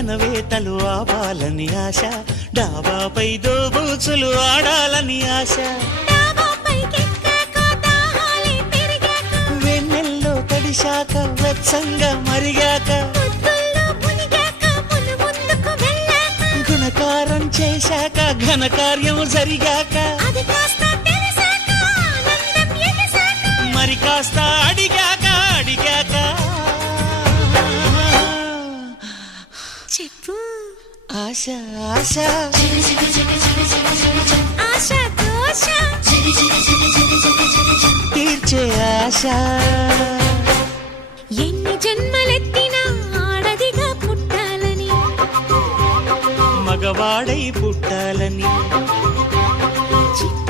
పెనవేతలు ఆవాలని ఆశ, డాబాపై దోబూచులు ఆడాలని ఆశ, వెన్నెల్లో తడిశాక వెచ్చంగా మరిగాక, గుణకారం చేశాక ఘనకార్యం జరిగాక, మరి కాస్త అడిగాక అడిగాక చెప్పు ఆశ ఆశ ఆశ దోష తీర్చే ఆశ, ఎన్ని జన్మలెత్తినా ఆడదిగా పుట్టాలని, మగవాడై పుట్టాలని.